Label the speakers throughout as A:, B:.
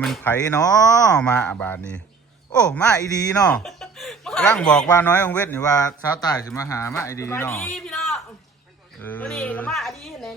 A: มันไผเนาะมาบาดนี้ โอ้มาอีดีเนาะร่างบอกว่าน้อยองเวทนี่ว่าสาวใต้สิมาหามาอีดี
B: สวัส
A: เนาะ
B: ดีพี่น้อง
A: เออ
B: วันนี้ก็มาอันนี้เห็นไหม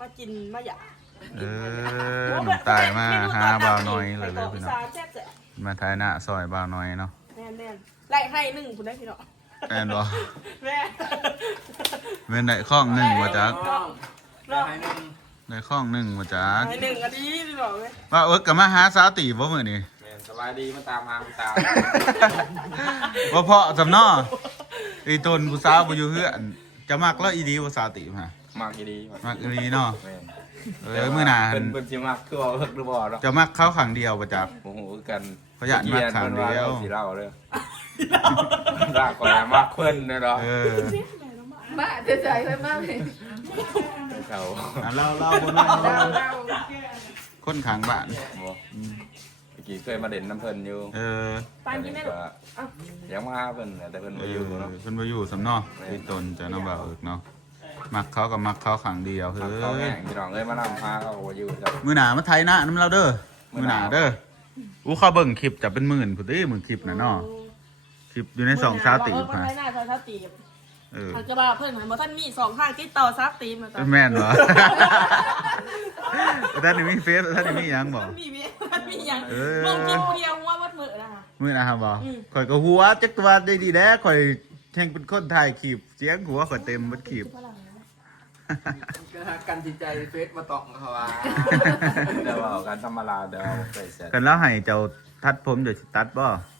B: มากินมาหยา
A: เออหนุ่มตายมาหาบ่าวน้อยเลยเลยพี่น้อง
B: ไปต่อีสานแซ่บแซ่บ
A: มาทายหน้าซอยบ่าวน้อยเนาะ
B: แม่นแม่นไล่ให้หนึ่งคุณได้พี่น้อง
A: แม่นบ่
B: แม่
A: แม่นได้ข้องหนึ่งมาจัก
B: เนาะ
A: ได้ข้องหนึ่งมาจัก
B: ให้หนึ่งอันนี้พี่น้องเลย
A: ว่าเอิกกับมาหาสาวตีบ่มื้อนี้
C: แม่นสบายดีมาตามหาคุณตา
A: บ่เพาะจำเนาะอีตนผู้สาวบ่อยู่เฮือนจะมักแล้วอีดีบ่สาวตีมา
C: มักอีดี
A: มักอีดีเนาะ
C: แม่น
A: เออมื้อหน้า
C: เป็นเป็นสิมักคือว่าเฮิกหรือบ่เนาะ
A: จะมักเข้าขังเดียวประจัก
C: โอ้โหกัน
A: เขาอยากมักขังเดียว
C: สิเล่าเด้อรากก่อนมักเพิ่นเนาะ
A: เออ
D: บ้าจะใจไว้มากเลย
C: เขา
A: อะเราเราบ่น้อย
D: เรา
A: เรา
D: เรา
A: คนขังบ้าน
C: บ่เมื่อกี้เคยมาเด่นน้ำเพิ่นอยู่
A: เออ
B: ปานกินได้หรอ
C: ก็ยังมาหาเพิ่นแต่เพิ่น
A: เอ
C: บ่อ
A: อยู่
C: เนาะ
A: เพิ่นบ่อยู่สำเนาะอีตนจะนำบ่าวเอิกเนาะมักเขากับมักเขาขังเดียวเฮ้
C: มักเขา
A: ย
C: แห้งพี่น้องเอ้ยมานำหาเขาก็บ่อยู่ครับ
A: มื้อหน้ามาไทยหน้าน้ำเราเด้อ
C: มื้
A: มื้อ
C: อ
A: ห
C: ห
A: น้า
C: น้า
A: เด้ออู้เขาเบิ่งคลิปจะเป็นหมื่นพุ่นเด้มื้อคลิปน่ะเนาะคลิปอยู่ในสองชาวตี
B: บบ
A: ค่ะ
B: ใช้หน้าซอยชาวตีบ
A: เออ
B: เขาจะว่าเพื่อนเหมือนว่าท่านมีสองทางติดต่อซับตีมนะจ๊ะ
A: แม่นเหรอท่านนี่มีเฟซท่านนี่มีหยังบ่
B: ท่านมีมีท่านมีอย่าง
A: เออ
B: มึงกินผู้เดียวว่าวัดมือนะคะ
A: มื้อนะครับบ่
B: อืม
A: ข่อยก็หัวจักว่าได้ดีแด้ข่อยแข่งเป็นคนถ่ายคลิปเสียงหัวข่อยเต็มเบัดคลิป
E: ก็กันจิตใจเฟซมาตอกเขาว่า
C: เดี๋ยวเอากันธรรมดาเดี๋ยวเอาไปเสร็จ
A: กันแล้วให้เจ้าทัดผมเดี๋ยวสิตัดบ่
C: ให้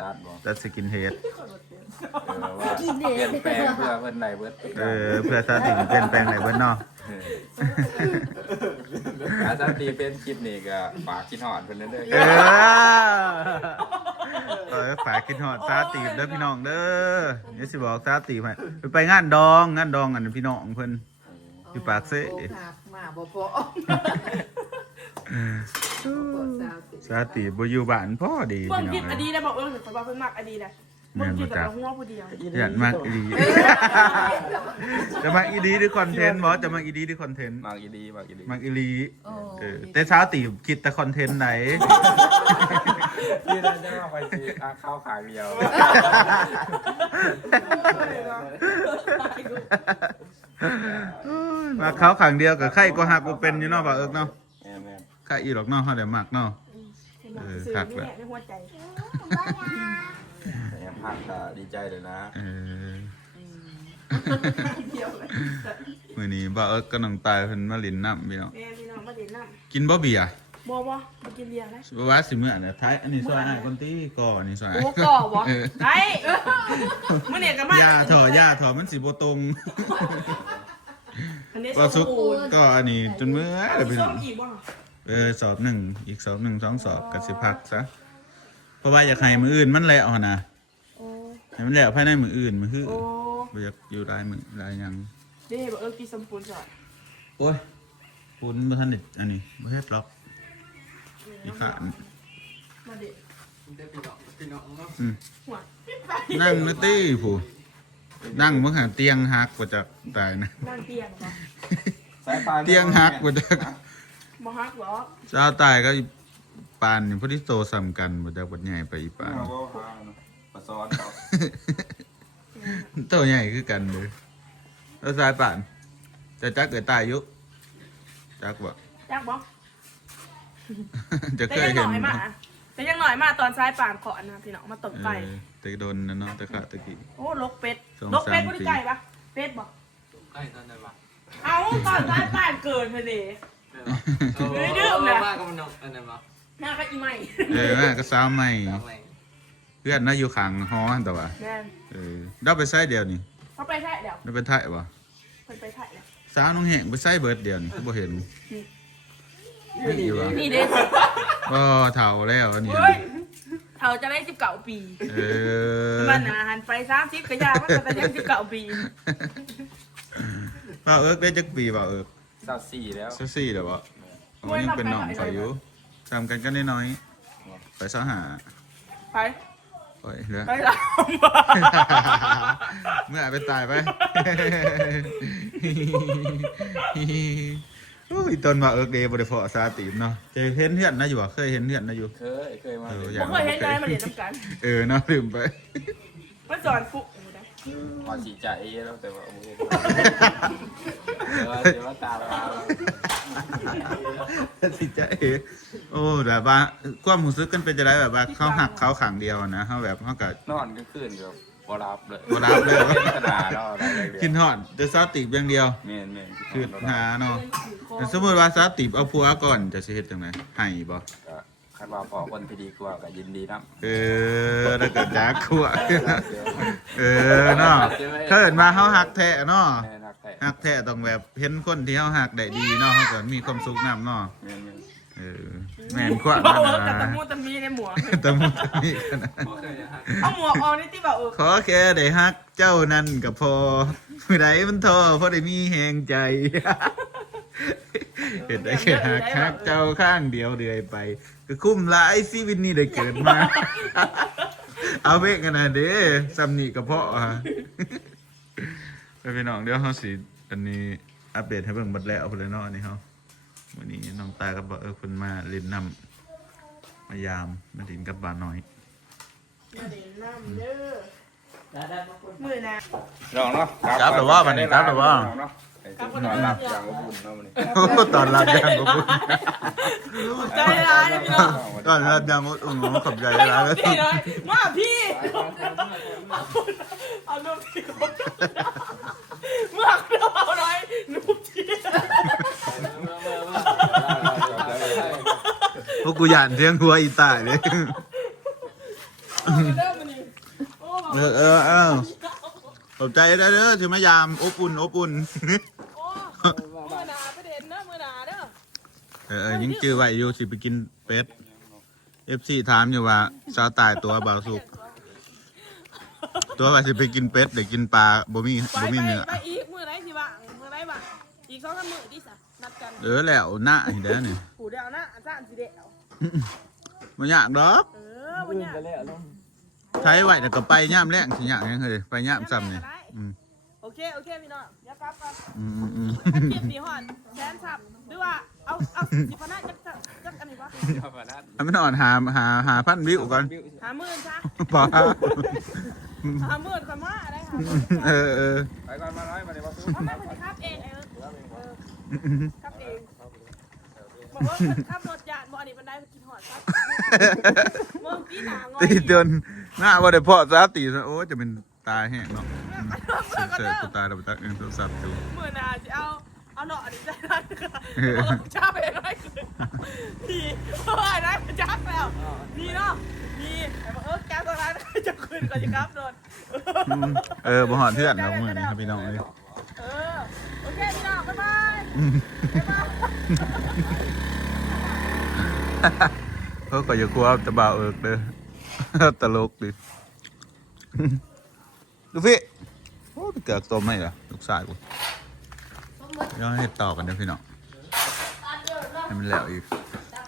C: ตัดบ่
A: ตัดสกินเฮด
C: เออว่าเปลี่ยนแปลงเพื่อเพิ่นได้เบิด
A: เออเพื่อสาธิตเปลี่ยนแปลงไหนเบิ่นเนาะ
C: อาจารย์ตีเป็นคลิปนี้ก็ฝากคิดฮอดเพิ่นเด้อ
A: เออเออฝากกินฮอดซาตีบเด้อพี่น้องเด้อเดี๋ยวสิบอกซาตีบให้ไปไปงานดองงานดองอันพี่น้องเพิ่นอยู่ปากเซ่
D: โอ้หักมาบ่พอบ่ สาวติ
A: ซาตีบบ่อยู่บ้านพ่อดี
B: เบิ่ง
A: พี่น้อง
B: กินอดีนะบอกเออเขาบอกเพิ่นมักอดีนะเบิ่งกินแต่ละหัวผู้เดียว
A: อยากมากอีดีจะมาอีดีด้วยคอนเทนต์บอจะมาอีดีด้วยคอนเทนต์
C: มากอีดีมากอีดี
A: มาอีลี
D: โอ้
A: เออแต่เช้าตีคิดแต่คอนเทนต์ไหน
C: ที่เราจะเอาไปสิอะเข้าขายเดียว
A: มาเขาขังเดียวกับไข่ก็หักบ่เป็นอยู่เนาะบ่าเอิกเนาะ
C: แม่นแม่น
A: ไข่อีหรอกเนาะเฮาได้มักเนาะ เออ
B: ซื้อ
A: คัก
B: นี่
A: เลย
B: แหละในหัวใจ
C: แต่ยังพักก็ดีใจเลยนะ
A: เออ
B: เดียวเลย
A: มื้อนี้บ่าเอิกก็น้องตายเพิ่นมาลินน้ำพี่น้อง
B: แม่พี่น้องมาเด่นน้
A: กินบ่เบียร์ำ
B: บ่บ่มากินเบียร์นะ
A: บ่ว่าสิมื้ออันเนี้ยท้ายอันนี้ซอยอ้ายคนตีก่ออันนี้ซอย
B: โอ้ก่อบ่
A: เออ
B: ไอ้มื้อเนี่ยก็มา
A: ย่าถอย่าถอมันสิบ่ตรง
B: อันนี้
A: ก็ซุก
B: สมบูรณ์
A: ก็อันนี้จนเมื่อเลยพี่
B: ส้
A: น้อ
B: ม
A: ง
B: อีกบ่
A: เออสอบหนึ่งอีกสอบหนึ่งสองสอบกับสิพักซะเพราะว่าอยากให้มืออื่นมันแล้วหั่นนะ
B: โอ้
A: ให้มันแล้วภายในมืออื่นมือฮื้อ
B: โอ้
A: บ่อยากอยู่รายมือรายหยัง
B: เด้บ่เออกินสมบูรณ์จ้ะ
A: โอ้ยปุ้นบ่ทันได้อันนี้บ่เฮ็ดหรอกอีขาน
B: มาเด็ด
E: ได้พี่น้องพี่น้องเนาะ
B: หัว
A: นั่งนะตี้ผู้นั่งเบิ่งหาเตียงหักบ่จักตายนะ
B: นั่งเตียงบ่
C: สายปาน
A: เตียงหักบ่จัก
B: บ่ฮักเหรอ
A: เจ้าตายก็อีปานนี่พอดีโตซ้ำกันบ่จักบ่ใหญ่ไปอีปาน
C: เอาบ่หาเนาะประสอนเขา
A: โตใหญ่คือกันเด้อแล้วสายป่านจะจักเกิดตายอยู่จักบ่
B: จักบ่
A: จะ
B: แต่
A: เคย
B: ยังห
A: เห็น
B: น่อยมาแต่ยังหน่อยมาตอนซ้ายป่านขอนนะพี่น้องมาตบไฟ
A: เออแต่โดนนะเนาะแต่ขาตะกี้
B: โอ้ลกเป็ด
A: สอง
B: ลกเป็ด
A: สาม
B: บ่ได้
A: ปี
B: ไก่ปะเป็ดบ่
E: ใกล้ตอนไหนวะ
B: เอาตอนซ้ายป่านเกินไปเด้ไม่ ดื่มนะ
E: ว่าก็มันนกอันนั้นวะ
B: หน้าก็อีใหม่
A: เออแม่ก็สาวใหม่
E: สาวใหม่
A: เพื่อนน่าอยู่ขังฮอหั่นแต่ว่า
B: แม่น
A: เออเราไปไส้เดียวนี่
B: เขาไปใช่เดี๋ยว
A: เราไปไทยบ่
B: เพิ่นไปถ่ายแล้ว
A: สาวน้องแหงไปไส้เบิดเดียวนี่ก็บ่เห็นนี่อยู่บ่
B: นี่เด้
A: บ่เฒ่าแล้วอันนี้
B: เฮ้ยเขาจะได้19ปี
A: เออ
B: มันน่ะหันไป30ก็ยามันก็จะยัง19ปี
A: ว่าเอิกได้จักปีบ่เอิก
C: เศร้าสี่แล้ว
A: สักสี่แล้วบ่อ๋อยังเป็นน้องข่อยอยู่จำกันก็น้อยๆไปซะหา
B: ไป
A: ไปเด้อ
B: ไปล
A: เมื่อไปตายไป โอ้ยตอนมาเอิร์กเดย์บริพอซาติมเนาะเคยเห็นเหือนนะอยู่อะเคยเห็นเหือนนะอยู่
C: เคย เคยมา
A: เอออ
B: ผ
A: ยาก
B: มเคยเห็นนายมาเรียนน้ำกัน
A: เออเนาะลืมไป
B: มันสอนฟุ กอยู่นะ
C: พอสีใจแล้วแต่ว่าโอ้โหเดี๋ยวเดี๋ยวตามมา
A: สิจะเอโอ้แบบว่าความรู้สึกกันเป็นจะได้แบบว่าเขาหักเขาขังเดียวนะเขาแบบเขากับ
C: นอนก็ขึ้นกับบรับเลย
A: บ่รับเลย
C: ขนาดเราได้เลย
A: กินฮอดเดซาติบอย่างเดียว
C: เมนเมน
A: คือหาเนาะแต่สมมติว่าซาติบเอาผัวก่อนจะสิเฮ็ดจังไดให้บ่
C: ก็ คันว่าพอคนที่ดีกว่าก็ยินดีนะ
A: เออแล้วก็จักขัวเออเนาะถ้าเกิดมาเฮาหักแท้เนาะ
C: แม่นักแท้
A: หักแท้ต้องแบบเห็นคนที่เฮาหักได้ดีเนาะเฮาก็มีความสุขนํเนาะ
C: เมนเมน
A: เออแม่นกว่า
B: เบา
A: นั่น
B: เออกับตะ
A: นะ
B: มูตะมีในหมวก
A: ตะมุตะมิกันนะ
B: เอาหมวกออกนี่ที่เบาเออ
A: ขอแค่ได้ฮักเจ้านั่นก็พอผู้ใดมันทอเพราะได้มีแหงใจ เห็นได้แค่ฮักฮักเจ้าข้างเดียวเดือยไป ก็คุ้มหลายชีวิตนี้ได้เกิดมา เอาเบกกันนะเด้ซัมนี่กระเพาะอะไปพี่น้องเดี๋ยวเขาสิอันนี้อัปเดตให้เบิ่งบัดแล้วเพิ่นเลยเนาะอันนี้เฮาวันนี้น้องตากับบ่เออเพิ่นมาเล่นน้ำมายามมาดินกับบ้านน้อย
B: มาเด่นน้ำเด้อมือนะ
C: ลองเนาะ
A: กราฟหรือว่าบัดนี้กราฟหรือว่า
C: นอน หลับอย่างอบอุ่นเนาะมันนี่
A: ตอนรับยังบ่พูด
B: ใจร้ายนะพี่น้อง
A: ตอนรับยังบ่อุ่นๆขอบใจร้ายแล้ว
B: พี่น้อยมาพี่เอาลูกพี่คนเมื่อเราเอาน้อยหนูพี่
A: พวกกูหยานเสียงหัวอีตายเลย
B: เออ
A: เออเออเออขอบใจได้เด้อที่มายามอบอุ่นอบอุ่น
B: โอ้มือหนาประเด็นเนอะมือหนาเด้อ
A: เออเออยังจื้อไว้อยู่สิไปกินเป็ด FC ถามอยู่ว่าสาวตายตัวบ่าวสุก ตัวว่าสิไปกินเป็ดหรือกินปลาบ่มี
B: ไป
A: บ่มี
B: ไป
A: เนื้อ
B: ไปอีกมือไหนสิบ้างมือไหนบ้างอีกสองสามมือดิสะนัดกัน
A: เออแล้วหน้าเด้อนี่
B: กูเดียวนะอันซ่านสิเดียว
A: บ่ยากดอก
B: เออวันเนี้ย
A: ใช้ไว้แต่ก็ไปย่ามแรงสิยากยังเฮ้ยไปย่ามซ้ำนี่อืม
B: โอเคโอเคพี่น้องเดี๋ยวกลับกัน
A: อืมอืมอืม
B: ถ้าเก็บดีฮอดแสนสับหรือว่า เอาเอาสิพนักจักจักจักอันนี้วะ
A: ให้มันนอนหาหาหาพันวิวก่อน
B: หาหมื่นซะ
A: พอ
B: หาหมื่นก่อนมาได้ค่ะ
A: เออเออ
C: ไปก่อนมาร้อยมาในวัดสุ
B: เอาแม่คนจะขับเองเออเออขับเองบอกว่าคนขับรถยานบ่อันนี้บันไดกินหอดครับเมื่อกี้หนางอย
A: ตีจนหน้าว่าได้เพาะซาตีซะโอ้จะเป็นตายแห้งเนาะเสร็จกูตายแล้วไปตักเงินโทรศัพท์ดู
B: มื่อนาจะเอา เอาหน่ออันนี้ใจร้ายค่ะบอกว่าจ้าไปร้อยคืนพี่เฮ้ยได้จ้าแล้วนี่เนาะนี่แต่บอกเออแกตอนนั้นจะคืนก่อนจะครับโดน
A: อืมเออบ่หอนเพื่อนเราเหมือนครับพี่น้องเลย
B: เออโอเคพี่น้องบ๊ายบาย
A: อืม
B: บ๊ายบาย
A: เออก็อย่ากลัวจะบ่าวเอิกเด้อตลกดิดูพี่โอ้ไปเกือกตัวไม่เหรอลูกชายกู ย้อนให้ต่อกันเด้อพี่น้องให้มันแล้วอีก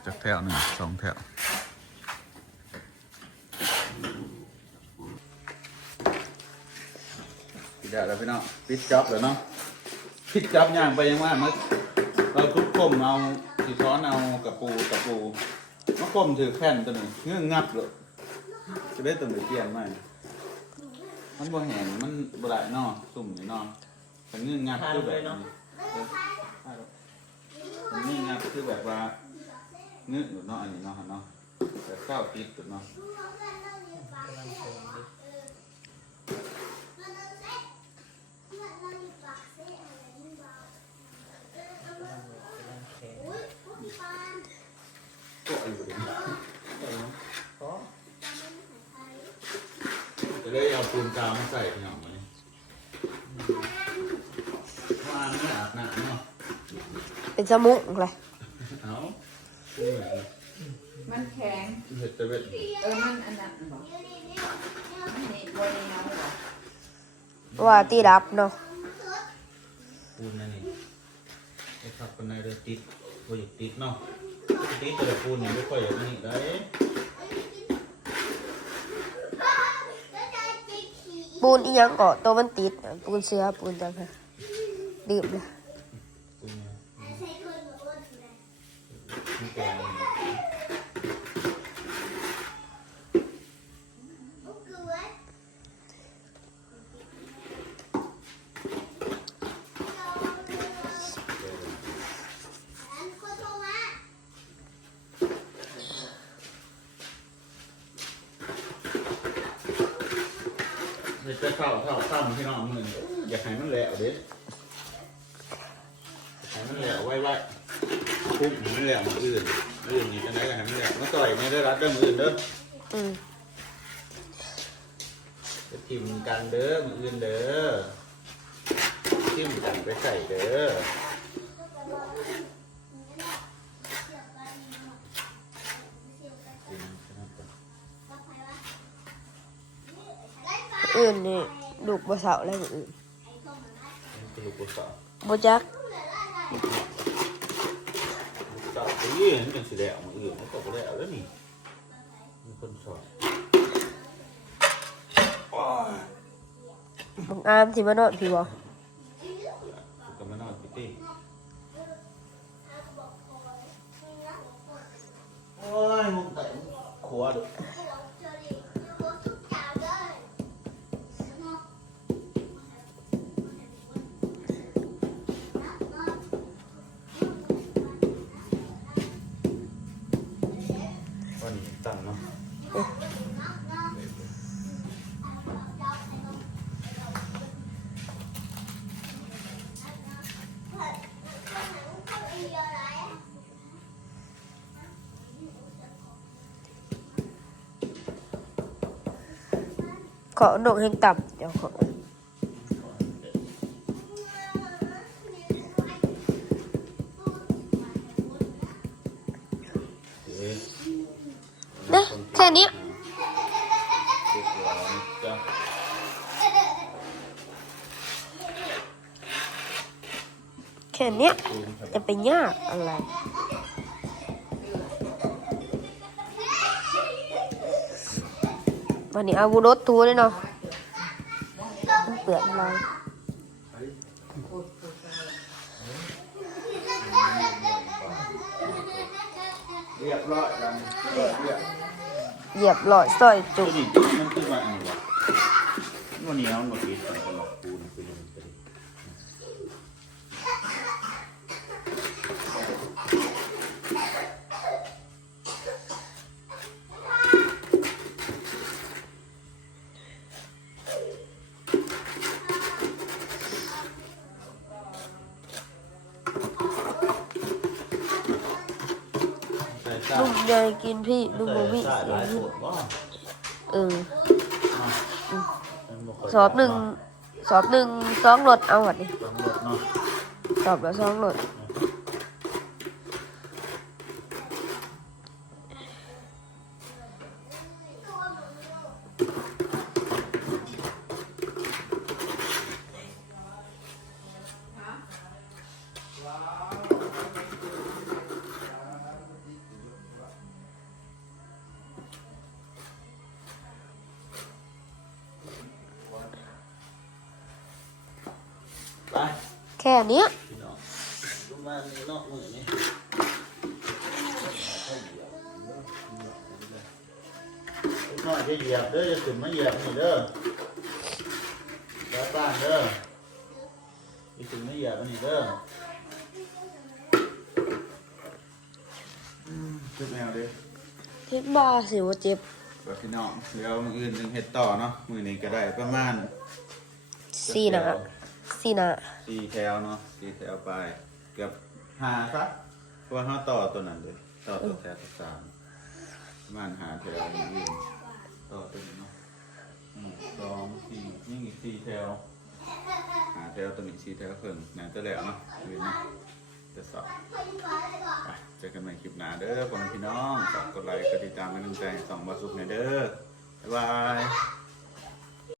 A: จากแถวหนึ่งสองแถวปิดแล้วพี่น้องปิดจ็อบเลยเนาะปิดจ็อบย่างไปยังว่ามันเราทุบคมเอาสีช้อนเอากระปูกระปูมาคมถือแผ่นตัวหนึ่งเงื่อนงับเลยจะได้ตัวหนึ่งเปลี่ยนไหมมันบ่แห้งมันบ่ได้เนอสุ่มนี่เนอแต่เงื่อนงับคือแบบนี้เออมั นเงื่อนงับคือแบบว่าเงื่อหนอยู่เนาะอันนี้เนาะเนาะแต่ข้าวติดอยู่เนาะจะได้เอาปูนกาวมาใส่ขนมมานี่วานไม่อาบน้ำเนาะ
F: เป็นสมุกเลย
A: เอา
D: มันแข็ง
A: เห็ดตะเว็ด
D: เออมันอันนั้นบอกมันนี่บนแนวบอก
F: ว่าตีรับเนาะ
A: ปูนนั่นนี่ไอ้ขับคนในเรือติดก็อยากติดเนาะติดแต่ปูนนี่ไม่ค่อยอย่ากนี่ได้
F: ปูนอีหยังเกาะตัวมันติด ปูนเสือปูนจังค่ะดื่มเลย
A: แกงจะเข้าเข้าเข้าพี่น้องมึงอยากให้มันแหลวเด็ดให้มันแหลวไว้ไว้ปุ๊บให้มันแหลวมือ อื่นมืออื่นนี่จะได้ก็ให้มันแหลวมาต่อยไม่ได้รัดเด้อมืออื่นเด้อ
F: อืม
A: จะทิมกันเด้อมืออื่นเด้อทิมกันไปใส่เด้อทิมกันไป
F: อื่นนี่ลูกบ่เสาอะไรมืออื่น
A: กระลูกกุศล
F: บ่จัก
A: เจ้าตีมันเป็นสีแดงมืออื่นมันก็บ่ได้แล้วนี่มีคนสอนโอ้ย
F: บังอามสิมานอนพี่บ่
A: ก็มานอนพิตี้โอ้ยมึงแต่ขวด
F: ขอหนกแห่งต่ำเดี๋ยวขอ
A: เนะ
F: แค่นี้แค่นี้จะไปยากอะไร วันนี้เอาบุรถทูเลยเนาะเปลือกอะไร
A: เรียบร้อยกันเรียบร้อย
F: เหยียบลอยซอย
A: ตั
F: จุ
A: วนี้มันคือว่าอันนี้วะวันนี้เหนวดดีใส่ตลอดปูนคือยั ซ่า
F: ลุงยายกินพี่ลุงโมมี่
A: ใส่
F: เสีย
A: หลาย
F: พี่
A: ขวดบ่
F: เออ
A: มันบ่ค่ย
F: สอบหนึ่งสอบหนึ่งสองรถเอาหัดดิ
A: สองรถเนาะ
F: สอบแล้วสองรถ แค่เนี้ย
A: พี่น้องประมาณนี้เนาะมือนี้น้อยจะเหยียบเด้อจะขึ้นมาเหยียบนี่เด้อแล้วบ้านเด้อจะขึ้นมาเหยียบอันนี้เด้ออืมจุดแนวเด้
F: เทปบาสิว่าเจ็บ
A: แบบพี่น้องเดี๋ยวมืออื่นจึงเฮ็ดต่อเนาะมือนี้ก็ได้ประมาณ
F: สี่หนา สี่หนา
A: สี่แถวเนาะสี่แถวไป เกือบห้าครับเพราะว่าเขาต่อตัวนั้นเลยต่อตัวแถวที่สามประมาณหาแถวออื่นต่อตัวนี้เนาะหนึ่งสองสี่นี่อีกสี่แถวหาแถวตัวนี้สี่แถวเพิ่งนั่นจะแล้วเนาะมือนี้จะสอบไปเจอกันใหม่คลิปหน้าเด้อพ่อแม่พี่น้องฝากกดไลค์กดติดตามเป็นกำลังใจสองบาสุกหน่อยเด้อบ๊ายบาย